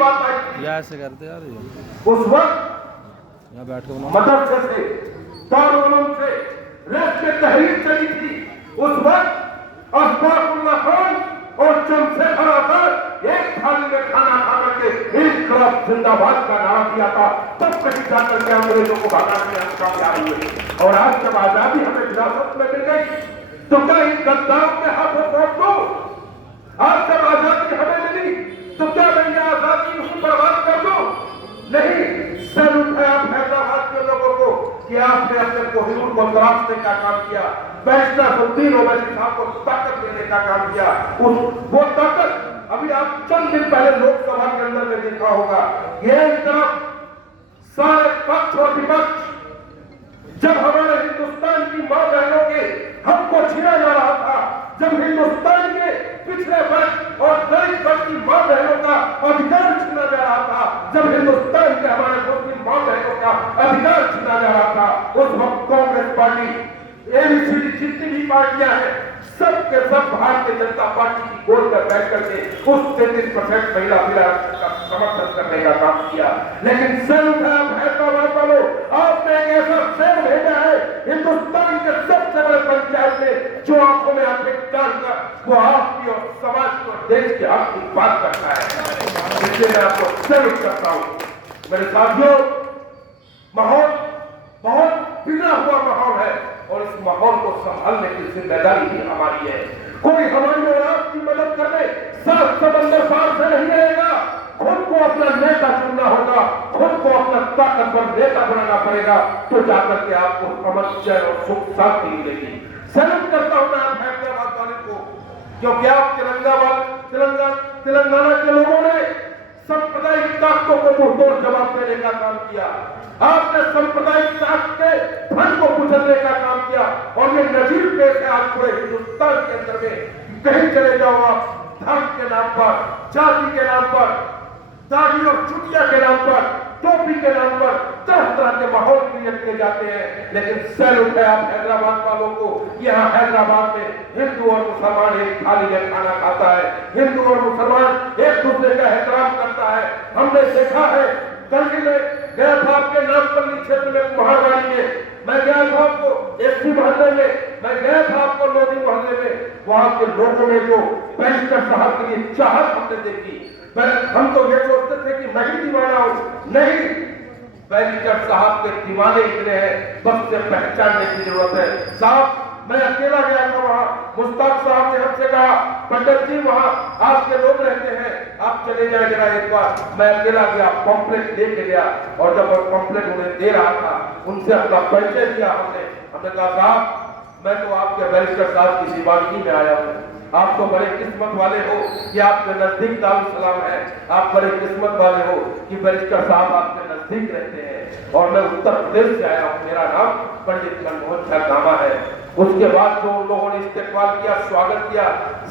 बात आई थी। ऐसे करते यार उस वक्त यहाँ बैठ के मदरसे से, दारुल से रेस में तहरीर चली थी। उस वक्त अशफाकुल्लाह खान और चमशेद आजाद एक थाली में खाना खा करके इनकलाब जिंदाबाद का नारा दिया था। तब कहीं जाकर के अंग्रेजों को भगाने में हम कामयाब हुए। और आज जब आजादी हमें विरासत में मिल गई तो क्या इन गद्दारों के हाथों सौंप दो? आज जब आजादी हमें मिली तो क्या मैं ये आजादी नहीं बर्बाद कर दो? नहीं। सैल्यूट है आप हैदराबाद के लोगों को कि आपने अपने कोहिनूर को तराशने का काम किया, बैरिस्टर उद्दीन ओवैसी साहब को ताकत देने का काम किया। वो ताकत अभी आप चंद दिन पहले लोकसभा के अंदर में देखा होगा। ये एक तरफ सारे पक्ष और विपक्ष जब हमारे हिंदुस्तान की मां बहनों के हमको छीना जा रहा था, जब हिंदुस्तान के पिछड़े वर्ग और दलित वर्ग की मां बहनों का अधिकार छीना जा रहा था, जब हिंदुस्तान के हमारे मुस्लिम मां बहनों का अधिकार छीना जा रहा था, उस वक्त कांग्रेस पार्टी, एबीसीडी जितनी भी पार्टियां हैं, सब के सब भारतीय जनता पार्टी की गोद पर बैठ करके उस 33% महिला आरक्षण का समर्थन करने का काम किया। लेकिन सैल्यूट है हैदराबाद वालों, आपने एक ऐसा शेर भेजा है हिंदुस्तान के सबसे बड़े पंचायत में जो आंखों में आंखें डालकर वो आपकी और समाज की और देश के हक की बात करता है। इसलिए मैं आपको सैल्यूट करता हूं। मेरे साथियों, माहौल बहुत बिगड़ा हुआ माहौल है और इस माहौल को संभालने की जिम्मेदारी भी हमारी है। कोई हमारी और आपकी मदद करने सात समंदर पार से नहीं रहेगा। खुद को अपना नेता चुनना होगा, खुद को अपना ताकतवर नेता बनाना पड़ेगा, तो जाकर के आपको अमन, चैन और सुख शांति मिलेगी। सैल्यूट करता हूं मैं आप हैदराबाद वाले को, क्योंकि आप तेलंगाना के लोगों ने सांप्रदायिक ताकतों को मुंहतोड़ जवाब देने का काम किया। आपने सांप्रदायिक ताकत के धन को कुचलने का काम किया और ये नजीर पेश है आज पूरे हिंदुस्तान के अंदर में। कहीं चले जाओ आप, धर्म के नाम पर, जाति के नाम पर, दाढ़ी और चुटिया के नाम पर, टोपी के नाम पर तरह तरह के माहौल क्रिएट किए जाते हैं। लेकिन सैल्यूट है आप हैदराबाद वालों को। यहाँ हैदराबाद में हिंदू और मुसलमान एक थाली में खाना खाता है, हिंदू और मुसलमान एक दूसरे का एहतराम करता है। हमने देखा है, कल ही में गया था आपके नामपल्ली क्षेत्र में, कुम्हारवाड़ी में मैं गया था, आपको एससी मोहल्ले में मैं गया था, आपको लोधी मोहल्ले में, वहां के लोगों ने जो बैरिस्टर साहब के लिए चाहत हमने देखी, हम तो ये सोचते थे कि मैं ही दीवाना हूं। नहीं, बैरिस्टर साहब के दीवाने इतने हैं, बस से पहचानने की जरूरत है। साहब, मैं अकेला गया था वहां, मुश्ताक साहब ने हमसे कहा, पंडित जी वहां आपके लोग रहते हैं, आप चले जाए जरा एक बार। मैं अकेला गया, पंपलेट लेके गया और जब पंपलेट उन्हें दे रहा था, उनसे अपना परिचय दिया हमने कहा साहब, मैं तो आपके बैरिस्टर साहब की दीवानगी में आया हूं। आप तो बड़े किस्मत वाले हो कि आपके नजदीक दारुल सलाम है, आप बड़े किस्मत वाले हो कि बैरिस्टर साहब आपके नजदीक रहते हैं और मैं उत्तर प्रदेश से आया हूं, मेरा नाम पंडित मनमोहन झा नामा है। उसके बाद जो लोगों ने इस्तेकबाल किया, स्वागत किया,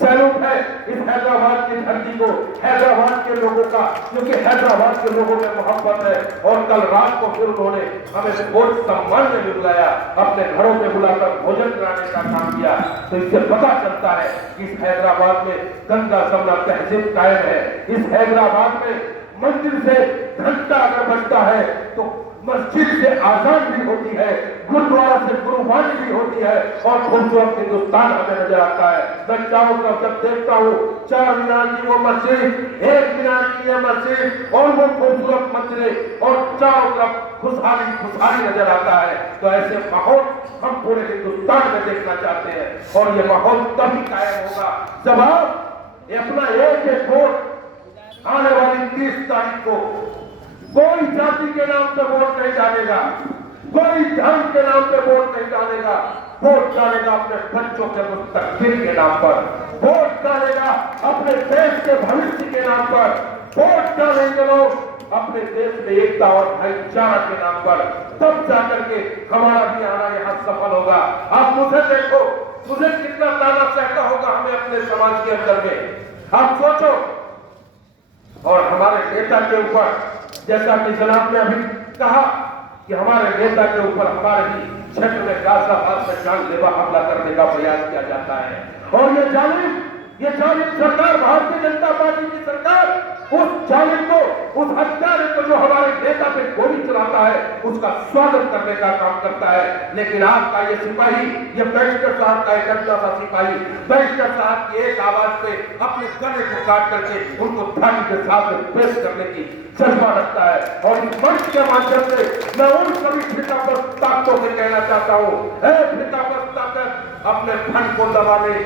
सैल्यूट है इस हैदराबाद की धरती को, हैदराबाद के लोगों का, क्योंकि हैदराबाद के लोगों में मोहब्बत है। और कल रात को फिर उन्होंने हमें बहुत सम्मान में बुलाया, अपने घरों में बुलाकर भोजन कराने का काम किया। तो इससे पता चलता है कि इस हैदराबाद में गंगा जमुना तहजीब कायम है। इस हैदराबाद में मंदिर से घंटा अगर बजता है तो मस्जिद से आजान भी होती है, गुरुद्वारा से गुरुबानी भी होती है और खूबसूरत हिंदुस्तान हमें नजर आता है। मैं चारों तरफ जब देखता हूँ, 4 मीनार की वो मस्जिद, 1 मीनार की ये मस्जिद और वो खूबसूरत मंदिरें और चारों तरफ खुशहाली नजर आता है। तो ऐसे माहौल हम पूरे हिंदुस्तान में देखना चाहते हैं और ये माहौल तभी कायम होगा जब आप अपना एक वोट आने वाली 30 तारीख को कोई जाति के नाम पे वोट नहीं डालेगा, कोई धर्म के नाम पे वोट नहीं डालेगा, वोट डालेगा अपने बच्चों के मुस्तकबिल के नाम पर, वोट डालेगा अपने देश के भविष्य के नाम पर, वोट डालेंगे लोग अपने देश में एकता और भाईचारा के नाम पर। तब जाकर के हमारा भी आना यहाँ सफल होगा। आप मुझे देखो, मुझे कितना ताना सहता होगा हमें अपने समाज के अंदर में, आप सोचो। और हमारे नेता के ऊपर, जैसा कि जनाब ने अभी कहा कि हमारे नेता के ऊपर हमारे ही क्षेत्र में गाजियाबाद में जानलेवा हमला करने का प्रयास किया जाता है। और ये जालिम सरकार, भारतीय जनता पार्टी की सरकार उस जालिम को, उस हत्यारे को जो हमारे नेता पे गोली चलाता है, उसका स्वागत करने का काम करता है। लेकिन आपका ये सिपाही, ये बैरिस्टर साहब का एक अच्छा सा सिपाही, बैरिस्टर साहब की एक आवाज पे अपने गले को काट करके उनको थाने के सामने पेश करने की जज्बा रखता है। और इस मंच के माध्यम से मैं उन सभी फितापस्त ताकतों से कहना चाहता हूँ, फितापस्त ताकत अपने फंड को दबा दे,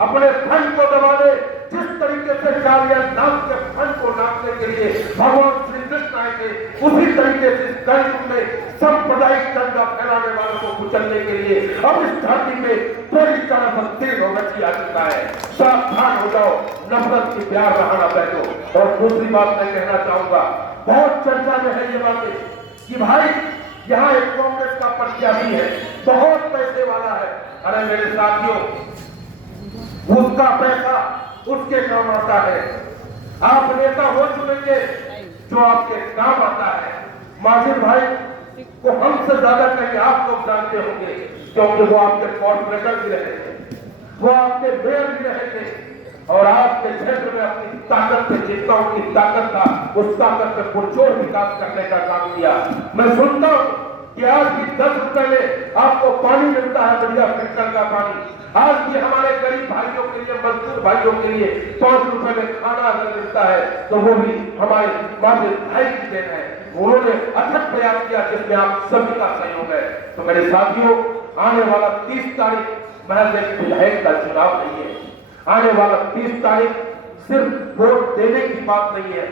अपने फंड को दबा दे। जिस तरीके से चालिया नाम के फंड को नापने के लिए भगवान श्री कृष्ण आए थे, उसी तरीके से इस कलयुग में सांप्रदायिक दंगा फैलाने वालों को कुचलने के लिए अब इस धरती में पूरी तरह से तीर रची आ चुका है। सावधान हो जाओ, नफरत की प्यार बहाना बैठो। और दूसरी बात मैं कहना चाहूंगा, बहुत चर्चा में है ये बातें कि भाई यहाँ एक कांग्रेस का प्रत्याशी है, बहुत पैसे वाला है। अरे मेरे साथियों, उसका पैसा उसके काम आता है। आप नेता हो चुनेंगे जो आपके काम आता है। माजिद भाई को हमसे ज्यादा कहीं आप लोग जानते होंगे, क्योंकि वो आपके कॉर्पोरेटर भी रहे थे, वो आपके मेयर भी रहे थे और आपके क्षेत्र में अपनी ताकत से, जितना उनकी ताकत था, उस ताकत पे पुरजोर विकास करने का काम किया। मैं सुनता हूँ कि आज भी 10 रुपए में आपको पानी मिलता है, बढ़िया फिल्टर का पानी। आज भी हमारे गरीब भाइयों के लिए, मजदूर भाइयों के लिए 5 रुपए में खाना अगर मिलता है तो वो भी हमारे माजिद भाई की देन है। उन्होंने अथक प्रयास किया जिसमें आप सभी का सहयोग है। तो मेरे साथियों, आने वाला 30 तारीख महज एक विधायक का चुनाव नहीं है। आने वाला 30 तारीख सिर्फ वोट देने की बात नहीं है।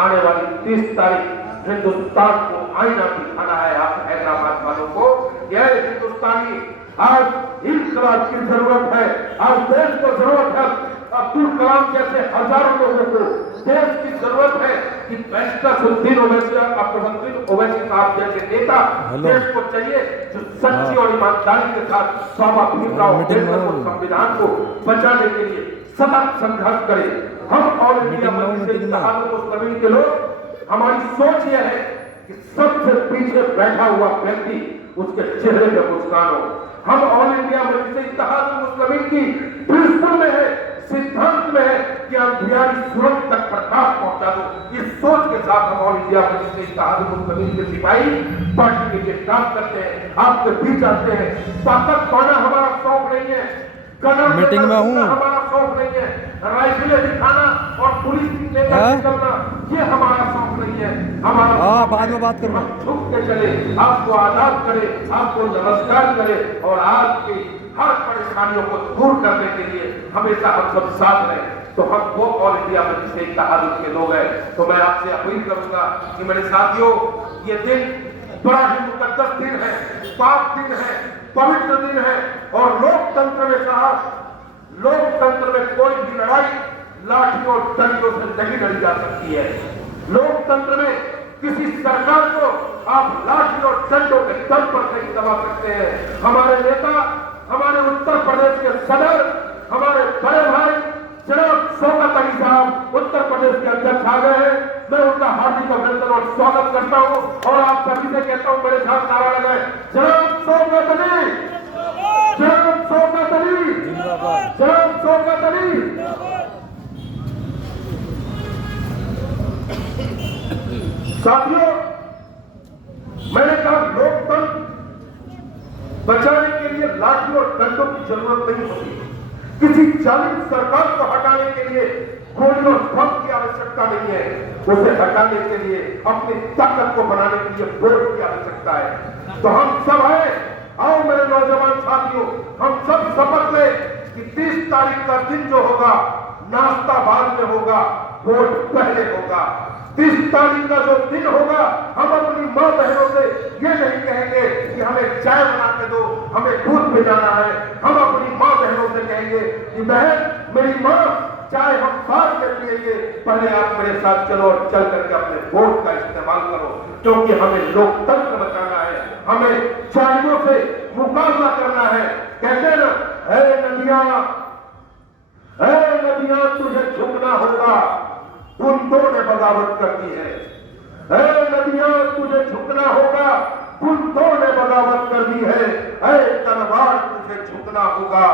आने वाली 30 तारीख हिंदुस्तान को आईना दिखाना है आप हैदराबाद वालों को। यह हिंदुस्तानी आज इंकलाब की जरूरत है, आज देश को जरूरत है। अब्दुल कलाम जैसे हजारों लोगों को देश की जरूरत है कि बैरिस्टर ओवैसी साहब जैसे नेता देश को चाहिए जो सच्ची और ईमानदारी के साथ संविधान को बचाने के लिए सतत संघर्ष करे। हम ऑल इंडिया मुस्लिम के लोग, हमारी सोच यह है कि सबसे पीछे बैठा हुआ व्यक्ति, उसके चेहरे पे मुस्कान हो। हम ऑल इंडिया मुस्लिम की प्रिंसिपल में है, सिद्धांत में है कि अंधियारी सूरज तक प्रकाश पहुंचा दो। इस सोच के साथ हम ऑल इंडिया मुस्लिम के सिपाही पार्टी के लिए काम करते हैं, आपके बीच आते हैं। ताकत पाना हमारा शौक नहीं है, मीटिंग में हूँ, हमारा शौक नहीं है। राइफलें दिखाना और पुलिस लेकर निकलना ये हमारा शौक नहीं है। हमारा बाद में बात करूँ। झुक के चले, आपको आजाद करे, आपको नमस्कार करे और आपकी हर परेशानियों को दूर करने के लिए हमेशा हम सब साथ रहें। तो हम वो ऑल इंडिया मुस्लिम इत्तेहाद के लोग हैं। तो मैं आपसे अपील करूंगा कि मेरे साथियों, ये दिन बड़ा ही मुकद्दस दिन है, पाक दिन है, पवित्र दिन है। और लोकतंत्र में साहब, लोकतंत्र में कोई भी लड़ाई लाठी और डंडों से नहीं लड़ी जा सकती है। लोकतंत्र में किसी सरकार को आप लाठी और डंडों के दम पर नहीं दबा सकते हैं। हमारे नेता, हमारे उत्तर प्रदेश के सदर, हमारे बड़े भाई जनाब शौकत अली साहब उत्तर प्रदेश के अध्यक्ष आ गए हैं। मैं उनका हार्दिक अभिनंदन और स्वागत करता हूं और आप सभी से कहता हूं, मेरे साथ नारा लगाए, जनाब शौकत अली, जनाब शौकत अली, जनाब शौकत अली। साथियों, मैंने कहा लोकतंत्र बचाने के लिए लाठी और डंडों की जरूरत नहीं होती। किसी जालिम सरकार को हटाने के लिए गोली और बम की आवश्यकता नहीं है। उसे हटाने के लिए अपनी ताकत को बनाने के लिए वोट की आवश्यकता है। तो हम सब हैं, आओ मेरे नौजवान साथियों, हम सब शपथ लें कि 30 तारीख का दिन जो होगा, नाश्ता बाद में होगा, वोट पहले होगा। 30 तारीख का जो दिन होगा, हम अपनी माँ बहनों से ये नहीं कहेंगे कि हमें चाय बना के दो, हमें दूध पिलाना है। हम अपनी माँ बहनों से कहेंगे कि बहन, मेरी माँ, चाय हम बाद में पिएंगे, पहले आप मेरे साथ चलो और चल करके अपने वोट का इस्तेमाल करो, क्योंकि हमें लोकतंत्र बचाना है, हमें जालिमों से मुकाबला करना है। कहते ना, है नदियां, तुझे झुकना होगा, बुंदों ने बगावत कर दी है। नदियां, तुझे झुकना होगा, बुंदों ने बगावत कर दी है। तलवार, तुझे झुकना होगा,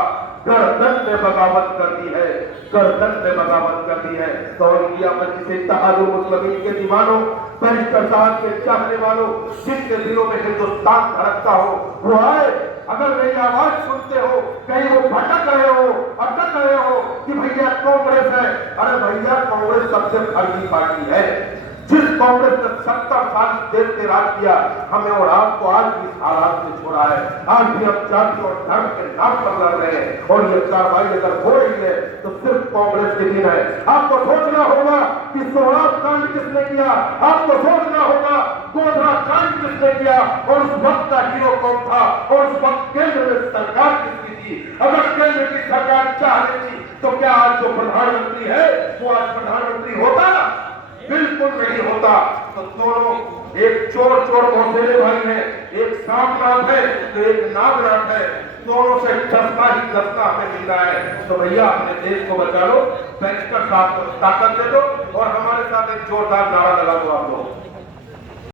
गर्दन में बगावत कर दी है, गर्दन में बगावत कर दी है। तो इंडिया मंच से इत्तेहादुल मुस्लिमीन के दीवानों, बैरिस्टर साहब के चाहने वालों, जिनके दिलों में हिंदुस्तान धड़कता हो, वो आए। अगर मेरी आवाज सुनते हो, कहीं वो भटक रहे हो, अटक रहे हो कि भैया कांग्रेस है, अरे भैया कांग्रेस सबसे फर्जी पार्टी है। जिस कांग्रेस ने 70 साल देश पे राज किया, हमें और आपको आज भी इस हालात में छोड़ा है। आज भी हम जाति और धर्म के नाम पर लड़ रहे हैं, और ये कार्रवाई अगर हो रही है तो सिर्फ कांग्रेस के दिन है। आपको सोचना होगा कि सोहराब कांड किसने किया, आपको सोचना होगा गोधरा कांड किसने किया, और उस वक्त का हीरो कौन था, और उस वक्त केंद्र में सरकार किसकी थी। अगर केंद्र की सरकार चाह लेती तो क्या आज जो प्रधानमंत्री है वो आज प्रधानमंत्री होता? बिल्कुल नहीं होता। तो दोनों एक चोर चोर मौसेले भाई हैं, एक सांपनाथ है तो एक नागनाथ है, दोनों से चस्ता ही चस्ता हमें मिल रहा है। तो भैया अपने देश को बचा लो, बैरिस्टर साहब को ताकत दे दो, और हमारे साथ एक जोरदार नारा लगा दो आप।